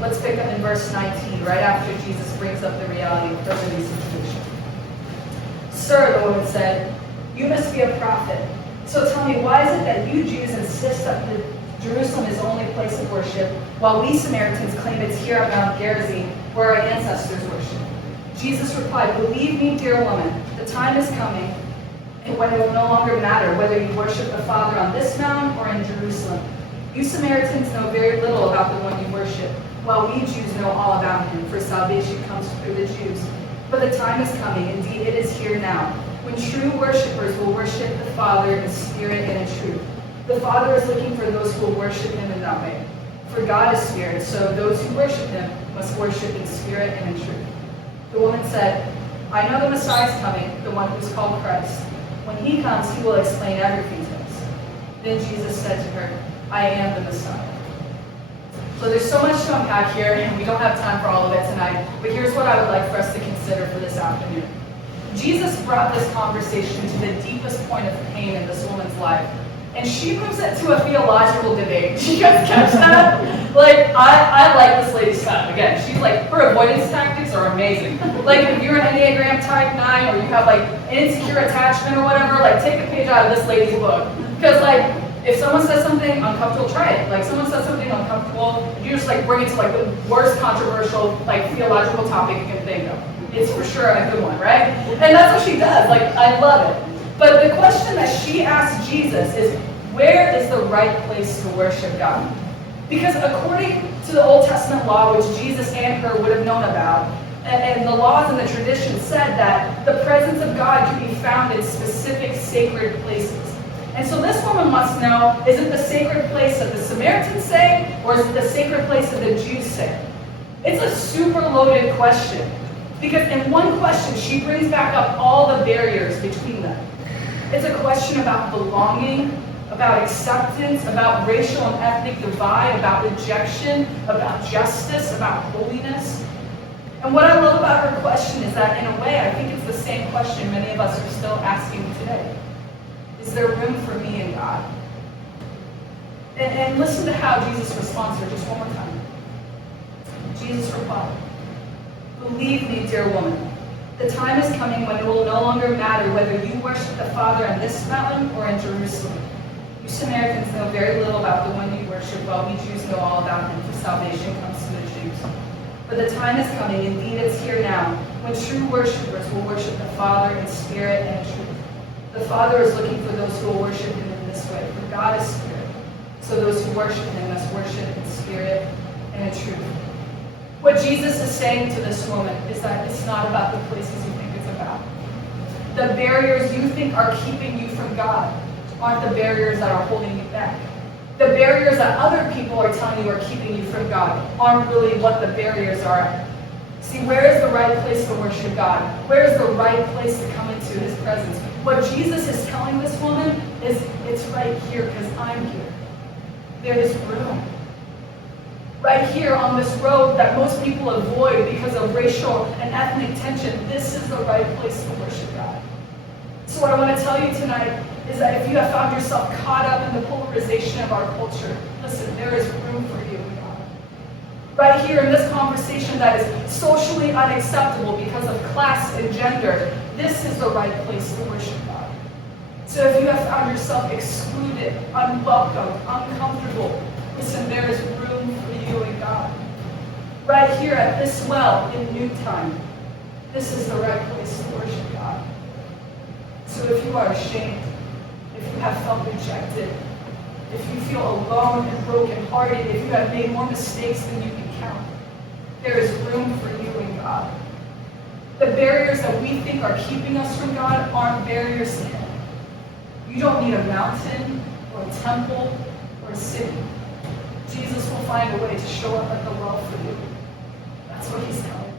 Let's pick up in verse 19, right after Jesus brings up the reality of Hermes' situation. "Sir," the woman said, "you must be a prophet. So tell me, why is it that you Jews insist that Jerusalem is the only place of worship, while we Samaritans claim it's here at Mount Gerizim, where our ancestors worship?" Jesus replied, "Believe me, dear woman, the time is coming when it will no longer matter whether you worship the Father on this mountain or in Jerusalem. You Samaritans know very little about the one you worship, while we Jews know all about him, for salvation comes through the Jews. But the time is coming, indeed it is here now, when true worshipers will worship the Father in spirit and in truth. The Father is looking for those who will worship him in that way. For God is spirit, so those who worship him must worship in spirit and in truth." The woman said, "I know the Messiah is coming, the one who is called Christ. When he comes, he will explain everything to us." Then Jesus said to her, "I am the Messiah." So there's so much to unpack here, and we don't have time for all of it tonight, but here's what I would like for us to consider for this afternoon. Jesus brought this conversation to the deepest point of pain in this woman's life, and she moves it to a theological debate. Did you guys catch that? Like, I like this lady's stuff. Again, she's like, her avoidance tactics are amazing. Like, if you're an Enneagram type 9, or you have like insecure attachment or whatever, like, take a page out of this lady's book. Because like, if someone says something uncomfortable, try it. Like, someone says something uncomfortable, you just like bring it to like the worst controversial like theological topic you can think of. It's for sure a good one, right? And that's what she does. Like, I love it. But the question that she asks Jesus is, where is the right place to worship God? Because according to the Old Testament law, which Jesus and her would have known about, and the laws and the traditions said that the presence of God could be found in specific sacred places. And so this woman wants to know, is it the sacred place that the Samaritans say, or is it the sacred place that the Jews say? It's a super loaded question, because in one question, she brings back up all the barriers between them. It's a question about belonging, about acceptance, about racial and ethnic divide, about rejection, about justice, about holiness. And what I love about her question is that, in a way, I think it's the same question many of us are still asking today. Is there room for me in God? And listen to how Jesus responds to her just one more time. Jesus replied, "Believe me, dear woman, the time is coming when it will no longer matter whether you worship the Father on this mountain or in Jerusalem. You Samaritans know very little about the one you worship, while we Jews know all about him, for salvation comes to the Jews. But the time is coming, indeed it's here now, when true worshipers will worship the Father in spirit and in truth. The Father is looking for those who will worship him in this way, for God is spirit. So those who worship him must worship in spirit and in truth." What Jesus is saying to this woman is that it's not about the places you think it's about. The barriers you think are keeping you from God aren't the barriers that are holding you back. The barriers that other people are telling you are keeping you from God aren't really what the barriers are. See, where is the right place to worship God? Where is the right place to come into his presence? What Jesus is telling this woman is, it's right here because I'm here. There is room. Right here on this road that most people avoid because of racial and ethnic tension, this is the right place to worship God. So what I want to tell you tonight is that if you have found yourself caught up in the polarization of our culture, listen, there is room for you in God. Right here in this conversation that is socially unacceptable because of class and gender, this is the right place to worship God. So if you have found yourself excluded, unwelcome, uncomfortable, listen, there is room for you in God. Right here at this well in noon time, this is the right place to worship God. So if you are ashamed, if you have felt rejected, if you feel alone and brokenhearted, if you have made more mistakes than you can count, there is room for you in God. The barriers that we think are keeping us from God aren't barriers to him. You don't need a mountain or a temple or a city. Jesus will find a way to show up at the well for you. That's what he's telling you.